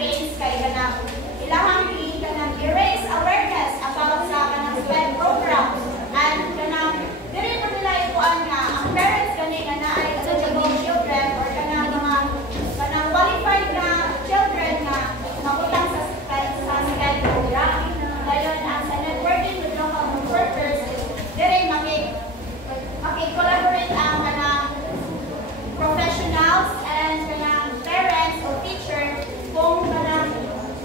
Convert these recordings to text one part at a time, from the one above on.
campaigns kay kanang ilahang kanang erase awareness about sa kanang SLED program. And kanang diri po nila ikuan nga ang parents kani nga naay eligible children or kanang mga kanang qualified na children nga mabutang sa SLED program. Dayon ang SLED working with local workers diri makik-collaborate ang kanang professionals and kanang parents o teacher kung kanang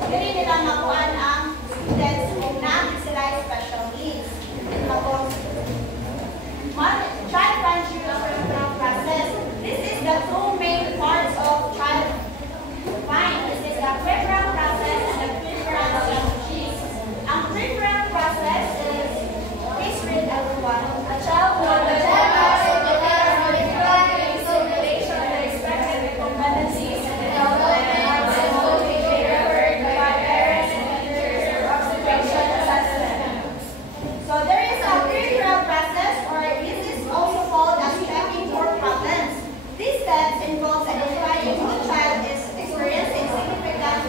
dili nila makuan ang students kung na sila special needs. Tapos, child management program process. This is the two main parts of child find. This is the pre-program process and the pre-program strategies. Ang pre-program process is, please read everyone. A child who understands involves identifying who child is experiencing significant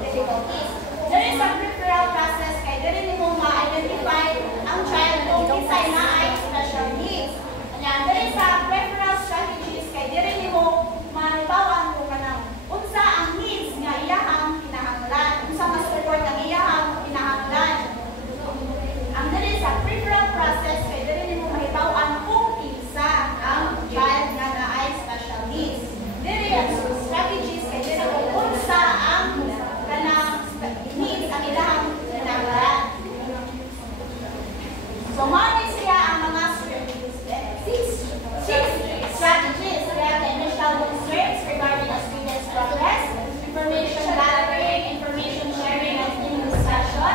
difficulties. There is a referral process kay dili nimo ma-identify ang child kung kisay na ay special needs. Ayan, there is a referral strategies kay dili nimo mahibawan kung kanang unsa ang needs nga iyahang kinahanglan, unsa mas support ang iyahang kinahanglan. Ang there is a referral process kay dili nimo mahibawan kung kinsa ang child nga naay special needs. Dili ang strategies kay dili kung unsa ang kanang needs ang ilahang kinahanglan. So mao siya ang mga six strategies. We have the initial concerns regarding a student's progress, information gathering, information sharing and team discussion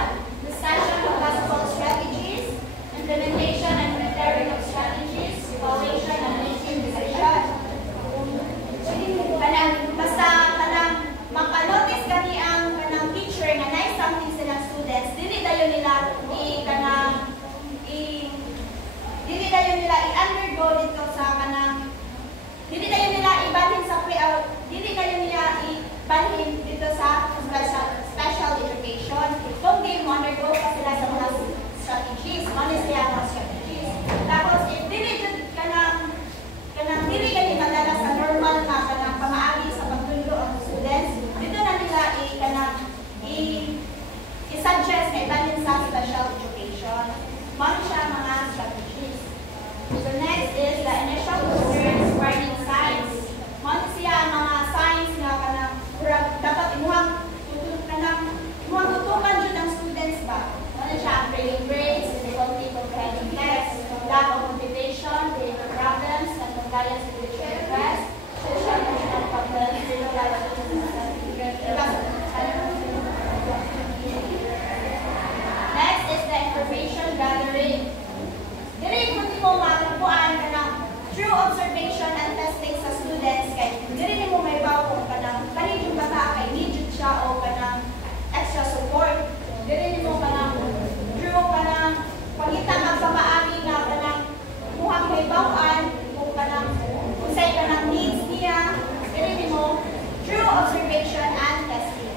of possible strategies, implementation and monitoring of strategies, evaluation and team decision. Basta kanang maka-notice kani ang kanang teacher nga naay something silang students, dili dayon nila i-undergo dito sa kanang dili dayon nila ibalhin sa dili dayon nila ibalhin dito sa special education. Kung di mo undergo pa sila sa mga strategies, honest siya mga strategies. Tapos if dili kanang dili kani madala sa normal na kanang pamaagi sa pagtudlo ang students, dito na nila i-suggest kay balhin sa special education. Mao siya mga strategies. So next is the initial concerns warning signs. Mao siya mga signs nga kanang dapat imuhang tutukan jud ang students ba. Mao siya failing grades, difficulty comprehending text, lack of motivation, behavior problems, non-compliance with teacher requests, social and emotional problems, next is the information gathering. Dili kung di mo matagpuan kanang true observation and testing sa students kay dili nimo maibaw kung kanang kani yung bata kay need siya o kanang extra support. Dili nimo kanang true kanang pangita kag pamaagi nga kanang muhang maibawan kung kanang unsay kanang needs niya. Dili nimo true observation and testing.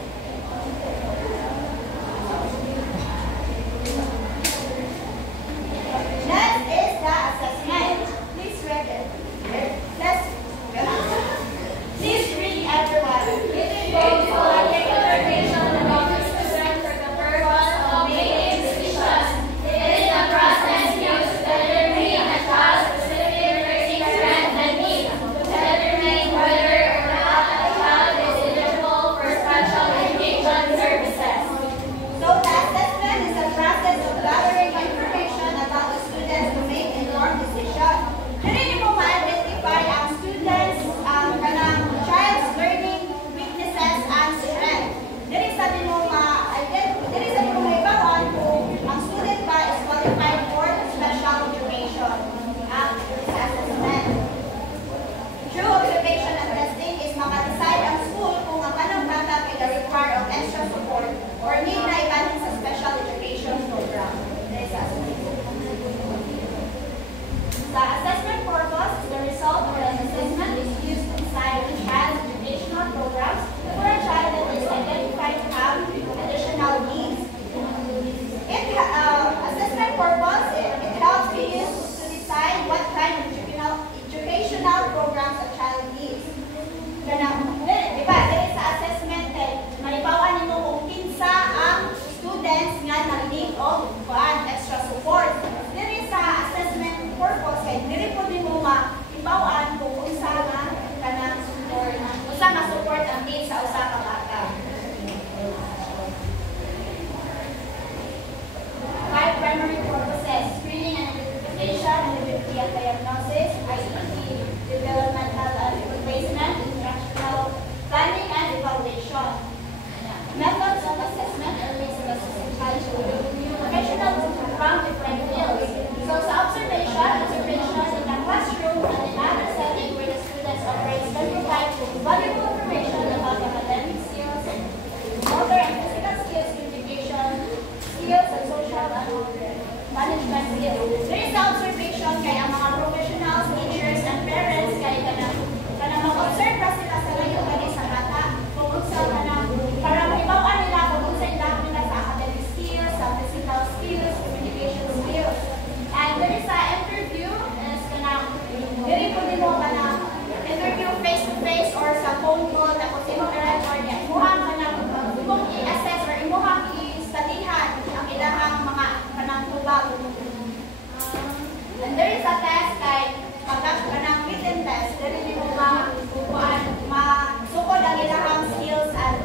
Next is the assessment. Please read it. Please read everyone. Information about the student primary purposes: screening and identification, eligibility and diagnosis, ICT, developmental and replacement, instructional planning and evaluation. Methods of assessment and basic assessment vocational from different fields. So sa observation in the classroom and in other setting where the students operate can provide valuable information about academic skills, motor and physical skills, communication skills, and social and management skills. There is observation kay ang mga professionals, teachers, and parents kay kanang mag-observe pa sila sa ngayon kani sa bata kung unsa kanang para maibaw-an nila kung unsa ilahom nila sa academic skills, sa physical skills, communication skills. And there is an interview is kanang diri po nimo kanang interview face to face or sa phone call tapos imo i-record niya imuhang kanang imong i-assess or imuhang i-studyhan ang ilahang mga kanang tubag. And there is a test kay pagka kanang written test diri nimo masukod ang ilahang skills and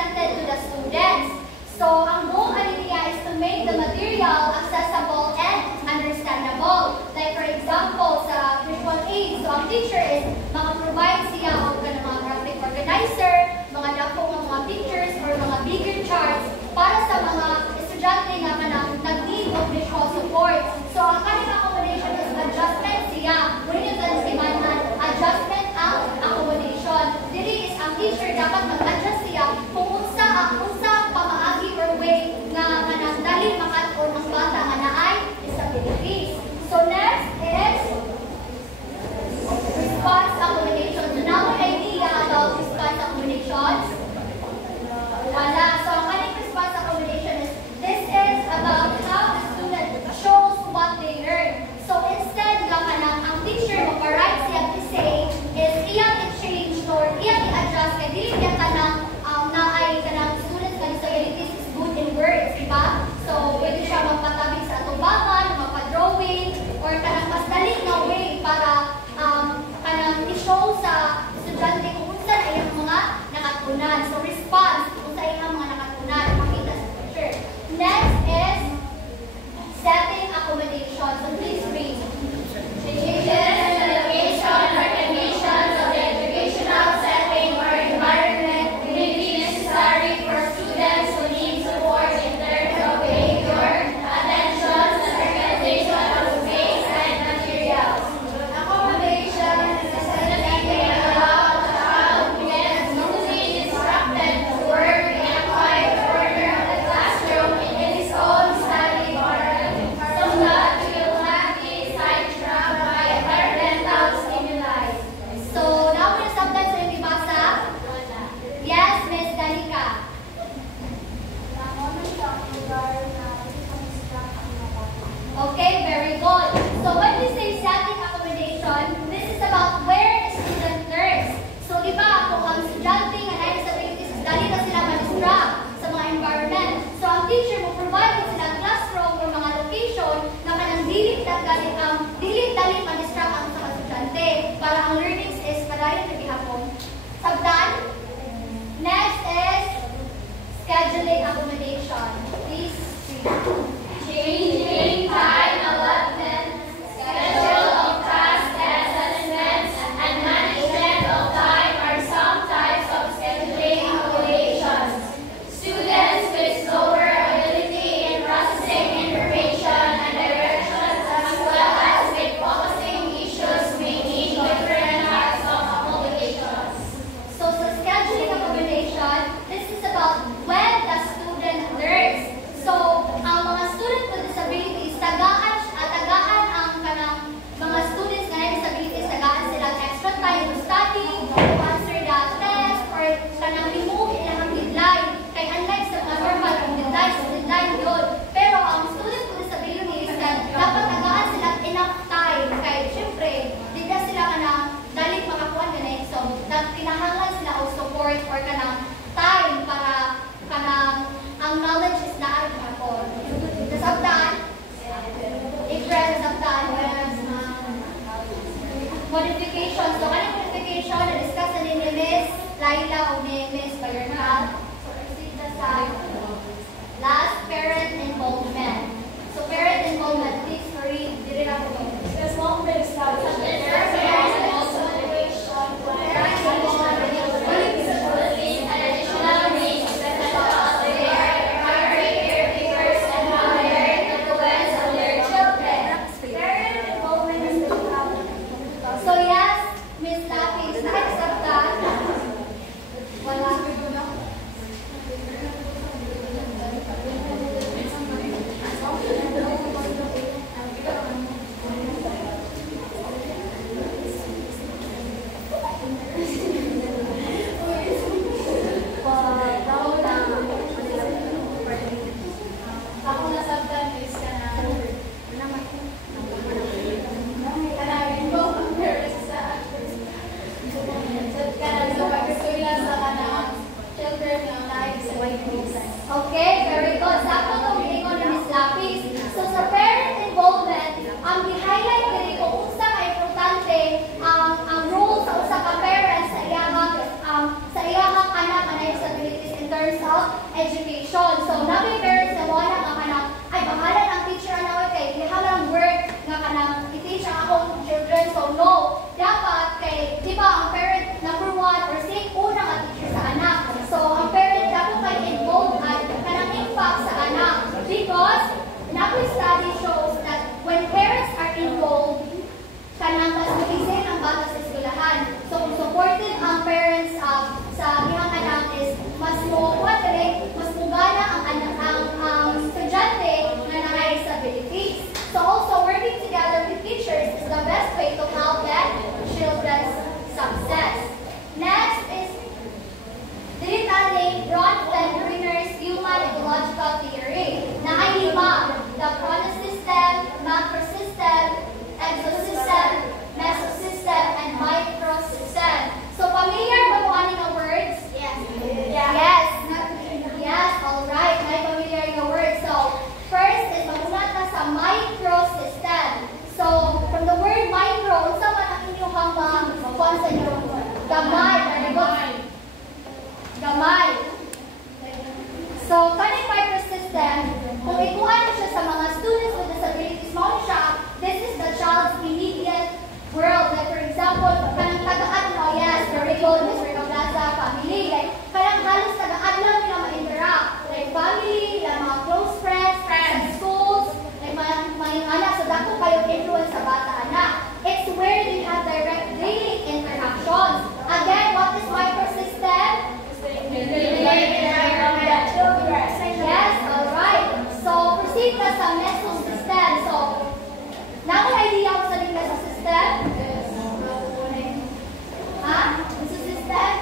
presented to the students. So, ang goal niya is to make the material accessible and understandable. Like for example, sa visual aids, so ang teacher is maka-provide siya og mga graphic organizer, mga dako mga pictures or mga bigger charts para sa mga estudyante nga kanang nag-need of visual support. So, ang kanilang accommodation is adjustment siya. Muna yung tansimanan, adjustment ang accommodation. Dili is ang teacher dapat mag-adjust siya kung unsa pamaagi or way nga kanang dali makaton ang bata nga naay disabilities. So, next is response accommodation. So, now may idea about response accommodations? Wala. So, ang kanilang response accommodation is, this is about how the student shows what they learn. So, instead nga kanang ang teacher mag-write siya to say is iyang i-change or iyang i-adjust kay dili niya kanang naay kanang students nga disabilities is good in words, diba? So, pwede siya magpatabi sa atubangan, magpa-drawing, or kanang mas dali nga way para kanang i-show sa estudyante kung unsa na iyang mga nakatunan. So, response kung sa iyang mga nakatunan, makita sa teacher. Next is setting accommodation. So, please read. Changes in the location or conditions of the educational setting or environment may be necessary for students who need support in terms of behavior, attention, and organization of space and materials. Accommodation is necessarily allow the child to get smoothly instructed to work in a quiet corner of the classroom in his own study environment, so that he will not be sidetracked by environmental stimuli. So, now we're sometimes yung ibasa. Yes, Miss Danica. Okay, very good. So, when we say setting accommodation, this is about where the student learns. So, di ba, kung ang estudyante nga na disabilities, dali na sila ma-distract sa mga environment. So, ang teacher mo provide sila classroom or mga location na kanang dili-dali ma-distract ang sa estudyante para ang learnings is padayon na gihapon. Sabdan? Next is scheduling accommodation. Please read. Changing time allotment, schedule of tasks and assessments, and management of time are some types of scheduling accommodations. Students with slower ability in processing information and directions, as well as with focusing issues, may need different types of accommodations. So, scheduling accommodation, this is about when the student learns. So, ang mga student with disabilities, tagaan ang kanang mga students na may disabilities, tagaan silang extra time to study, to answer the test, or kanang remove ilang deadline. Kay unlike sa mga normal, yung deadline yun. Pero ang student with disabilities, dapat tagaan silang enough time. Kay, syempre, di na sila kanang dalit makakuha na na so, tinahangan sila o support or kanang time para kanang ang knowledge is na ako. Nasabtan? April, nasabtan? Modification. So, anong modification? Na-discuss na ni Miss Laila o ni Miss Bayernal. So, proceed na sa last, parent involvement. So, parent involvement, please read. Dili na po. There's long been established. So yes, Miss Lapis, na-accept ka? Wala. Okay, very good. Sakto itong gingon ni Miss Lapis. So sa parent involvement, ang i-highlight diri kung unsa ka importante ang role sa usa ka parents sa iyahang anak na disabilities in terms terms of education. So, nabi parents na wala nga kanang, ay, bahala ang teacher na kay, ihalang work nga kanang i-teach ang akong children. So, no. Dapat kay, di ba, ang parent number one or say, una nga teacher sa anak. So, ang parent dapat kay involved at kanang impact sa anak. Because, nabi study shows that when parents are involved, kanang mas magising ang bata sa eskwelahan. So, kung supported ang parents sa ihang anak is mas mas mugana ang anak ang estudyante na naka-disabilities. So, also working together with teachers is the best way to help that children's success. Next is Diritale Bronfenbringer's Human Ecological Theory na ay lima: the chronosystem, macrosystem, exosystem, mesosystem, and microsystem. So, familiar ba mo ani nga words? Yes. Yes. Yes, all right. May familiar nga words. So, first is maguna ta sa microsystem. So, from the word micro, unsa man ang inyong kuan sa inyo? Gamay. Very good. Gamay. So, kaning microsystem, kung ikuha niyo siya sa mga students with disabilities, mo siya, this is the child's immediate world. Like, for example, kanang taga-adlaw, yes, very good, Ms. Rico Plaza, family. Like, kanang halos taga-adlaw nila ma-interact. Like, family, like, mga close friends, sa schools, like, mga anak, so dako kayo influence sa bata anak. It's where they have direct daily interactions. Again, what is microsystem? Yes, alright. So, proceed na sa mesosystem. So, idea ko sa mesosystem? Ha? Mesosystem?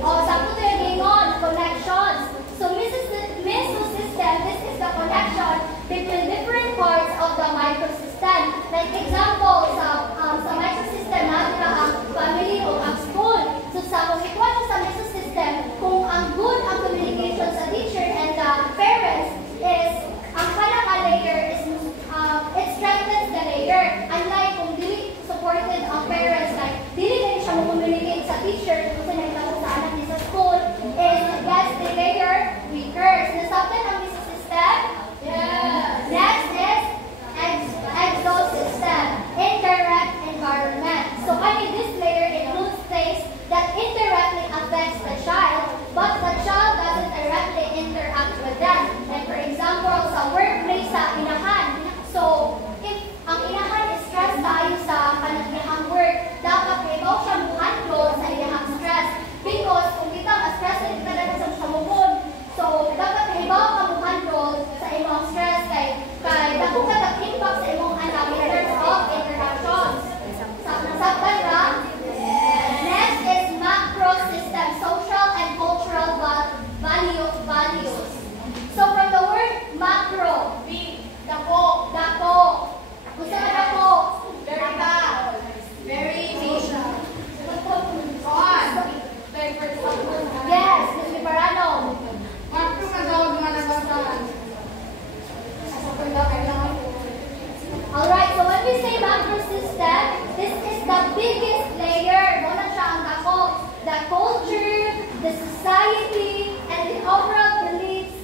O, sabi ko yung gingon, connections. So, mesosystem, this is the connection between different parts of the microsystem. Like example, sa microsystem, natin ang family o ang school. So, kung ikuha sa mesosystem, kung ang good ang communication sa teacher and the parents is, ang kanang layer is, it strengthens the layer. Unlike kung dili supported ang parents, like, dili na siya mag-communicate sa teacher, kung sa nagtawag sa anak niya sa school, is, yes, the layer weaker. So, nasabtan ang mesosystem? Yeah. Next is, exosystem, indirect environment. So, this layer includes things that indirectly affects the child, but the child doesn't directly interact with them. Like for example, sa workplace sa inahan. So, if ang inahan is stress tayo sa kanang work, dapat ibaw siya mo-handle sa inahang stress. Because kung kita ma-stress na kita na sa mukod, so dapat ibaw ka mo-handle sa imong stress kay dako ka impact sa imong anak in terms of interactions. Nasabtan ka? Next is macro system, social and cultural values. So from the word macro, dako. Gusto na dako? Very big. Yes, Ms. Liparano. Macro na daw mga nabasahan. Alright, so when we say macro system, this is the biggest layer. Muna siya ang dako. The culture, the society, and the overall beliefs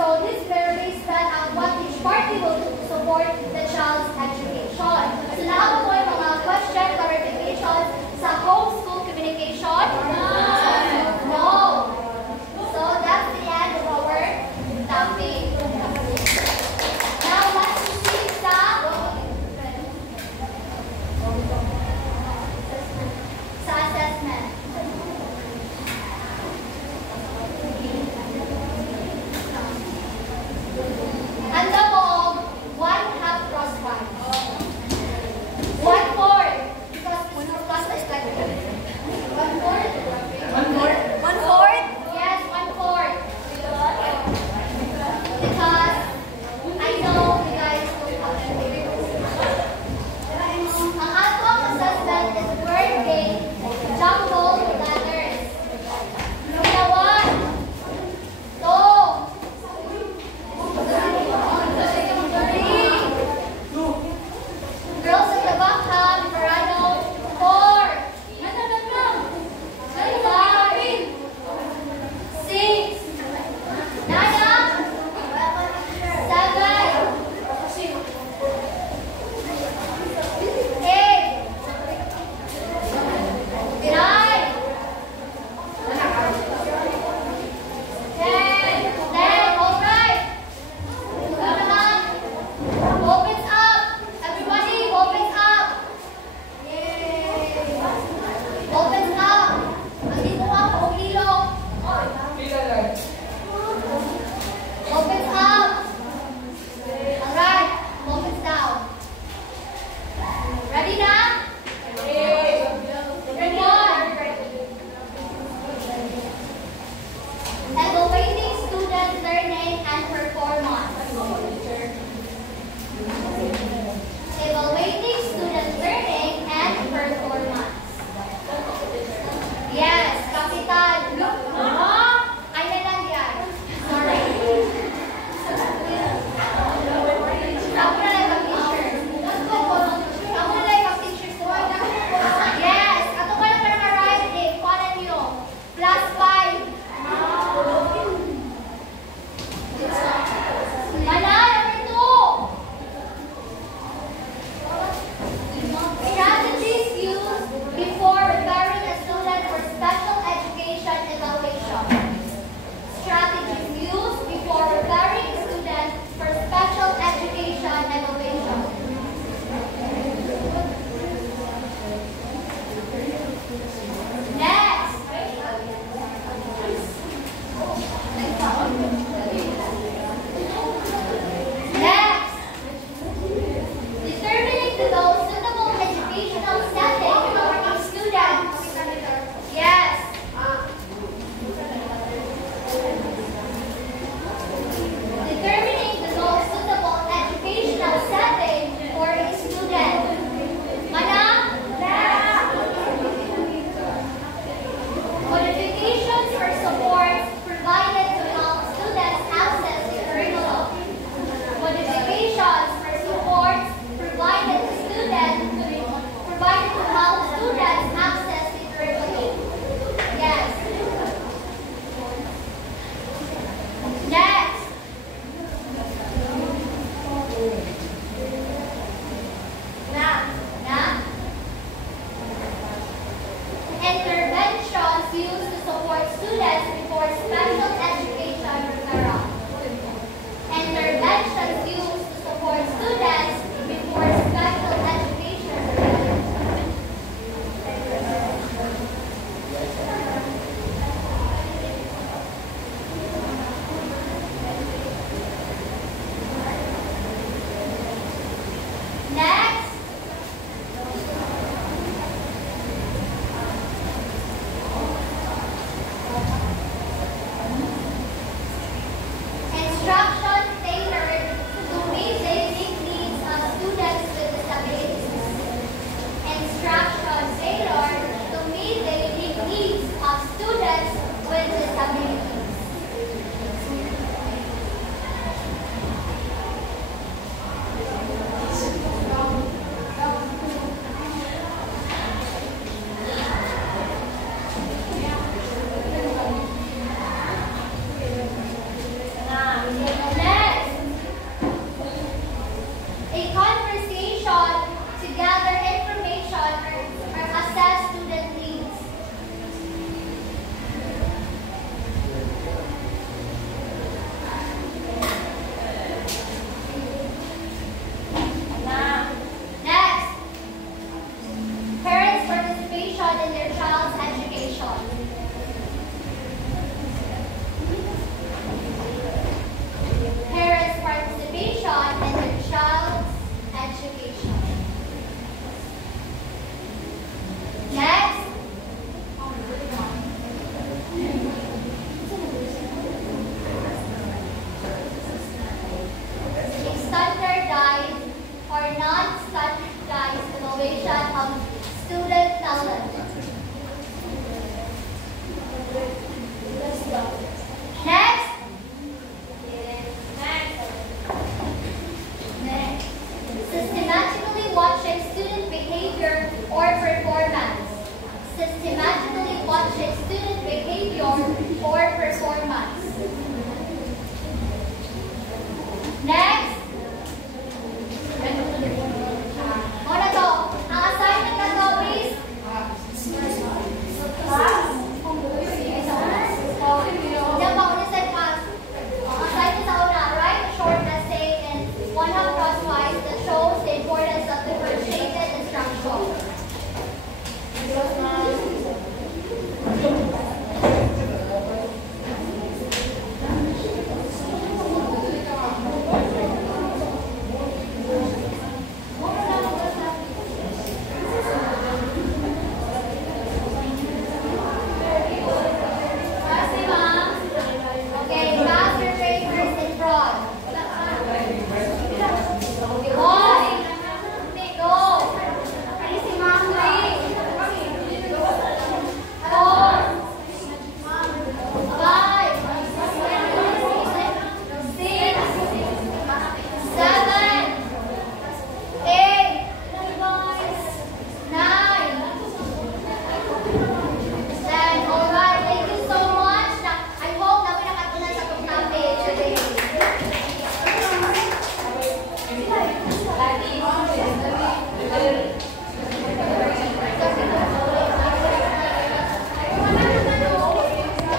So this very spell out what each party will do to support the child's education. So now